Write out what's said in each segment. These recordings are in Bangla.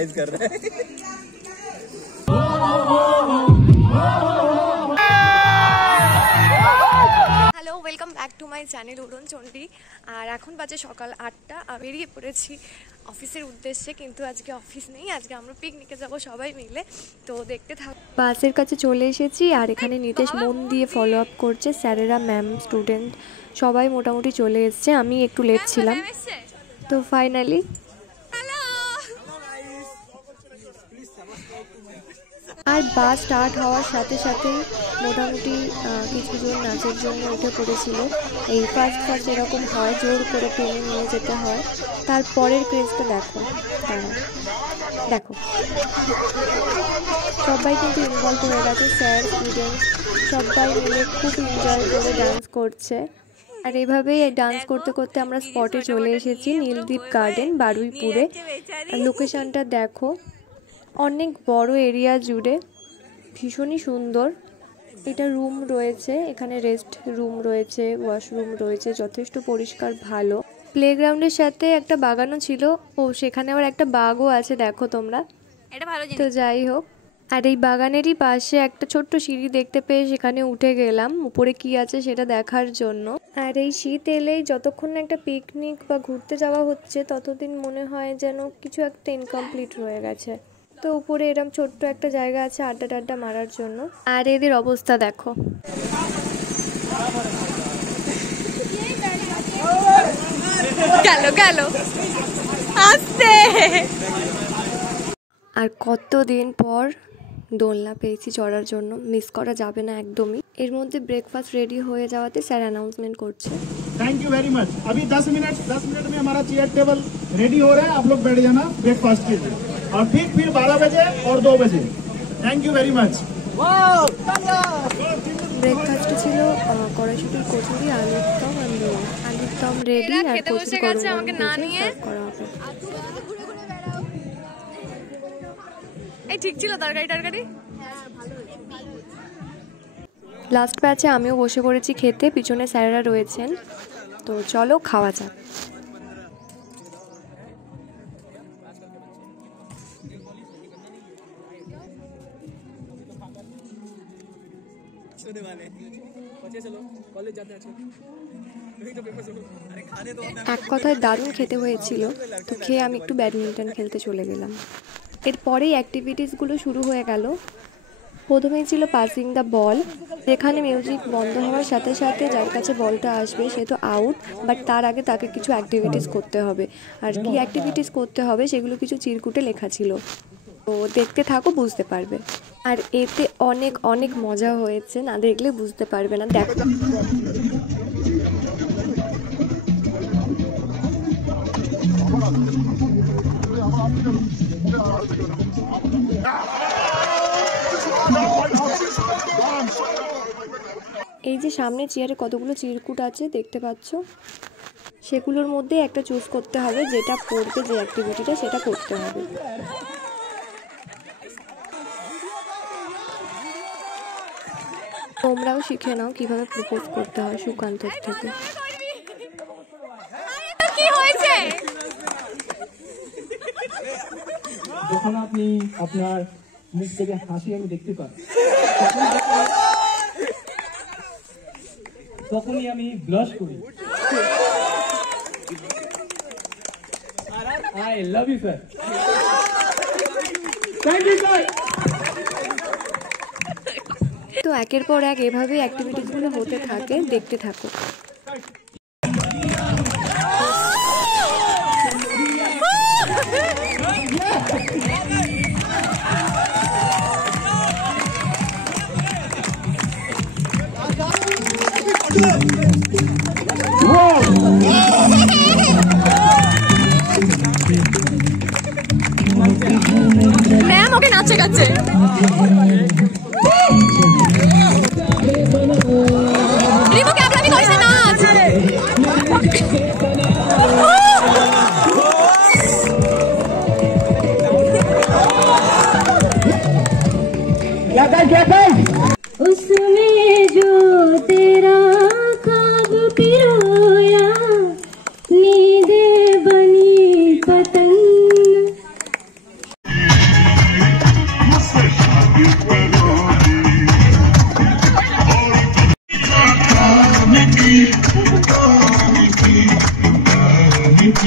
एक्सरसाइज कर रहा है। Hello, welcome back to my channel Uran Chandi. আর এখন বাজে সকাল 8টা। বেরিয়ে পড়েছি অফিসের উদ্দেশ্যে, কিন্তু আজকে অফিস নেই, আজকে আমরা পিকনিকে যাব সবাই মিলে। তো দেখতে থাক। বাসের কাছে চলে এসেছি আর এখানে নিতেশ মন দিয়ে ফলো আপ করছে। স্যারেরা, ম্যাম, স্টুডেন্ট সবাই মোটামুটি চলে এসছে। আমি একটু লেট ছিলাম। তো ফাইনালি আর বাস স্টার্ট হওয়ার সাথে সাথেই মোটামুটি কিছুজন নাচের জন্য উঠে পড়েছিল। এই ফার্স্ট এরকম হয়, জোর করে টেনে নিয়ে যেতে হয়। তারপরের ক্রেজটা দেখো, দেখো সবাই কিন্তু ইনভলভ হয়ে গেছে। স্যার, স্টুডেন্ট সবাই মিলে খুব এনজয় করে ডান্স করছে। আর এইভাবেই ডান্স করতে করতে আমরা স্পটে চলে এসেছি, নীলদ্বীপ গার্ডেন, বারুইপুরে। লোকেশনটা দেখো, অনেক বড় এরিয়া জুড়ে, ভীষণই সুন্দর। এটা রুম রয়েছে, এখানে রেস্ট রুম রয়েছে, ওয়াশরুম রয়েছে, যথেষ্ট পরিষ্কার, ভালো। প্লেগ্রাউন্ডের সাথে একটা বাগানও ছিল, ও সেখানে আবার একটা বাঘও আছে, দেখো তোমরা। এটা ভালো। তো যাই হোক, আর এই বাগানেরই পাশে একটা ছোট্ট সিঁড়ি দেখতে পেয়ে সেখানে উঠে গেলাম উপরে কি আছে সেটা দেখার জন্য। আর এই শীত এলেই যতক্ষণ না একটা পিকনিক বা ঘুরতে যাওয়া হচ্ছে ততদিন মনে হয় যেন কিছু একটা ইনকমপ্লিট রয়ে গেছে। তো উপরে এরকম ছোট্ট একটা জায়গা আছে আড্ডা টাড্ডা মারার জন্য। আর এদের অবস্থা দেখো, গেল আস্তে। আর কতদিন পর দোলনা পেয়েছি চড়ার জন্য, মিস করা যাবে না একদমই। এর মধ্যে ব্রেকফাস্ট রেডি হয়ে যাওয়াতে স্যার অ্যানাউন্সমেন্ট করছে। Thank you very much. अभी 10 मिनट में हमारा चेयर टेबल रेडी हो रहा है, आप लोग बैठ जाना ब्रेकफास्ट के लिए। और फिर 12 बजे और 2 बजे। Thank you very much. ব্রেকফাস্টে ছিল কড়াইশুটির কচুরি, আলুর দম রেডি, আর কচুরি গরম করা হবে। এই ঠিক ছিল তরকারি। লাস্ট ব্যাচে আমিও বসে পড়েছি খেতে, পিছনে স্যারেরা রয়েছেন। তো চলো খাওয়া যাক। এক কথায় দারুণ খেতে হয়েছিল। তো খেয়ে আমি একটু ব্যাডমিন্টন খেলতে চলে গেলাম। এরপরেই অ্যাক্টিভিটিসগুলো শুরু হয়ে গেল। প্রথমেই ছিল পাসিং দ্য বল, যেখানে মিউজিক বন্ধ হওয়ার সাথে সাথে যার কাছে বলটা আসবে সে তো আউট, বাট তার আগে তাকে কিছু অ্যাক্টিভিটিস করতে হবে। আর কি অ্যাক্টিভিটিস করতে হবে সেগুলো কিছু চিরকুটে লেখা ছিল, তো দেখতে থাকো, বুঝতে পারবে। আর এতে অনেক অনেক মজা হয়েছে, না দেখলে বুঝতে পারবে না, দেখো। এই যে সামনে চেয়ারে কতগুলো চিরকুট আছে দেখতে পাচ্ছ, সেগুলোর মধ্যে একটা চুজ করতে হবে, যেটা পড়বে, যে অ্যাক্টিভিটিটা সেটা করতে হবে। তোমরাও শিখে নাও কিভাবে প্রপোজ করতে হয় সুকান্তর থেকে। যখন আপনি আপনার মুখ থেকে হাসি আমি দেখতে পাই, তখনই আমি ব্লাশ করি। I love you, sir. Thank you, sir. তো একের পর এক এভাবেই অ্যাক্টিভিটিসগুলো হতে থাকে, দেখতে থাকো। ম্যাম ওকে নাচে গাচ্ছে। রিমো কে আপনি কইছে নাচ। क्या था उसमें जो तेरा ख्वाब पिरोया, नींदे बनी पतंग। এই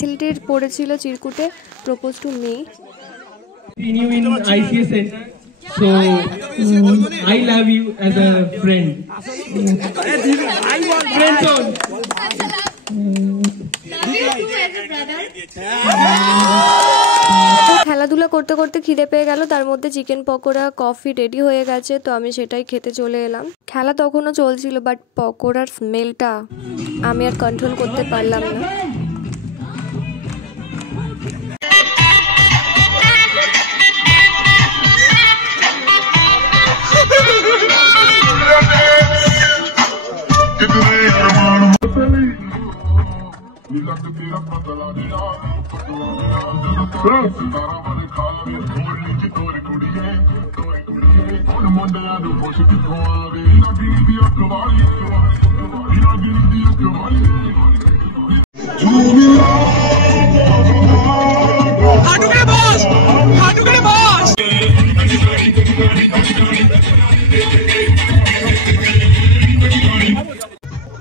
ছেলেটির পড়েছিল চিরকুটে propose to me. Seen you in ICS center, so I love you as a friend. I want friend zone. খেলাধুলা করতে করতে খিদে পেয়ে গেল, তার মধ্যে চিকেন পকোড়া কফি রেডি হয়ে গেছে, তো আমি সেটাই খেতে চলে এলাম। খেলা তখনও চলছিল, বাট পকোড়ার স্মেলটা আমি আর কন্ট্রোল করতে পারলাম না।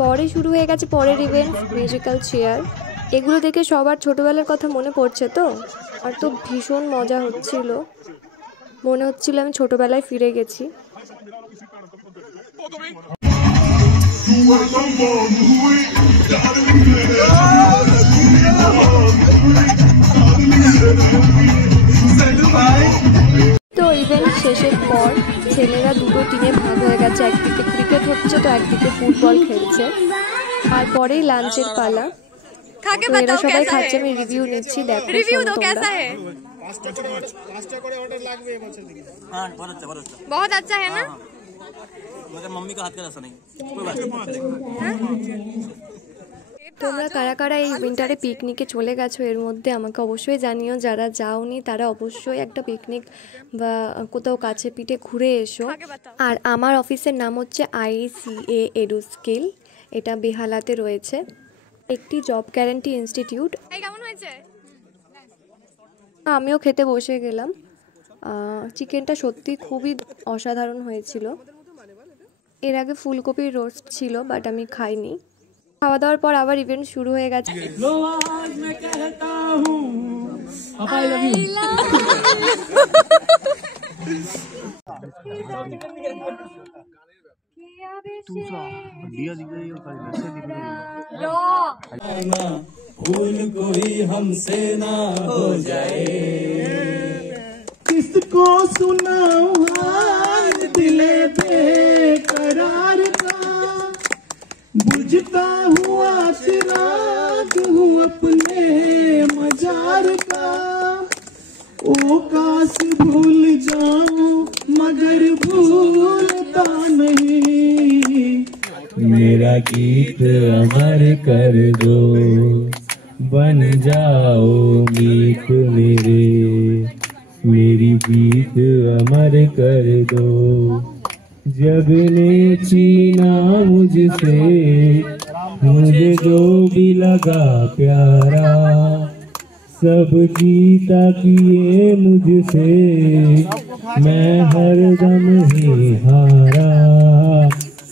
পরে শুরু হয়ে গেছে পরের ইভেন্ট, মিউজিক্যাল চেয়ার। এগুলো দেখে সবার ছোটবেলার কথা মনে পড়ছে তো, আর তো ভীষণ মজা হচ্ছিল, মনে হচ্ছিল আমি ছোটবেলায় ফিরে গেছি। তো ইভেন্ট শেষের পর ছেলেরা দুটো টিমে ভাগ হয়ে গেছে, একদিকে ক্রিকেট হচ্ছে তো একদিকে ফুটবল খেলছে। আর পরেই লাঞ্চের পালা, এরা সবাই খাচ্ছে, আমি রিভিউ নিচ্ছি, দেখো बहुत अच्छा है ना, मगर मम्मी का हाथ का ऐसा नहीं। তোমরা কারা কারা এই উইন্টারে পিকনিকে চলে গেছো এর মধ্যে আমাকে অবশ্যই জানিও। যারা যাওনি তারা অবশ্যই একটা পিকনিক বা কোথাও কাছে পিঠে ঘুরে এসো। আর আমার অফিসের নাম হচ্ছে ICA এডুস্কিল, এটা বেহালাতে রয়েছে, একটি জব গ্যারান্টি ইনস্টিটিউট। আমিও খেতে বসে গেলাম। চিকেনটা সত্যি খুবই অসাধারণ হয়েছিল। এর আগে ফুলকপির রোস্ট ছিল, বাট আমি খাইনি। খাওয়া দাওয়ার পর আবার ইভেন্ট শুরু হয়ে গেছে। भूल कोई हमसे ना हो जाए, किसको सुनाऊं हाल दिले बेकरार का, बुझता हुआ चिराग हूँ अपने मजार का, ओ काश भूल जाऊं मगर भूलता नहीं, मेरा गीत अमर कर दो, बन जाओ मीत मेरे, मेरी गीत अमर कर दो, जग ने छीना मुझसे मुझे जो भी लगा प्यारा, सब जीता किए मुझसे मैं हरदम ही हारा,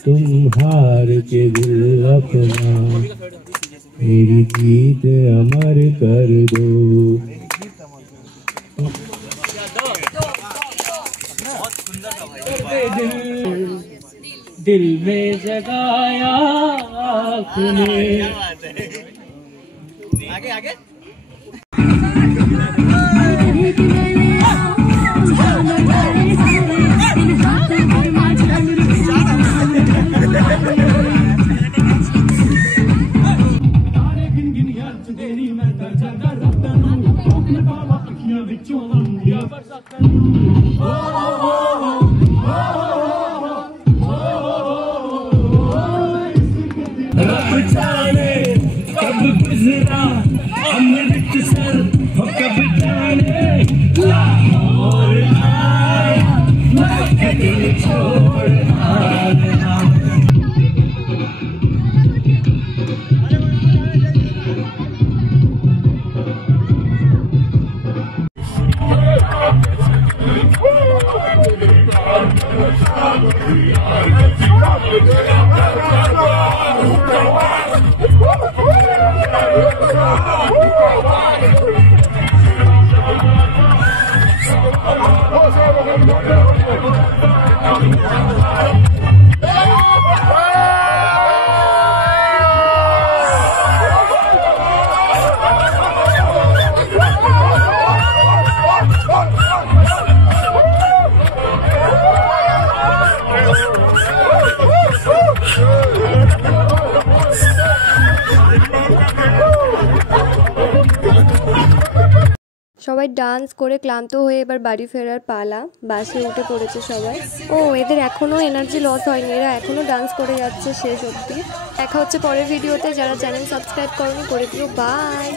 तुम हार के दिल अपना मेरी जीत अमर कर दो। दिल में जगाया आपने, आगे आगे कब गुजरा अमृतसर कब जाने लाहौर आया, मैं दिल छोड़ आया। সবাই ডান্স করে ক্লান্ত হয়ে এবার বাড়ি ফেরার পালা। বাসে উঠে পড়েছে সবাই। ও এদের এখনও এনার্জি লস হয়নি, এরা এখনও ডান্স করে যাচ্ছে শেষ অবধি। দেখা হচ্ছে পরের ভিডিওতে। যারা চ্যানেল সাবস্ক্রাইব করনি করে দিও। বাই।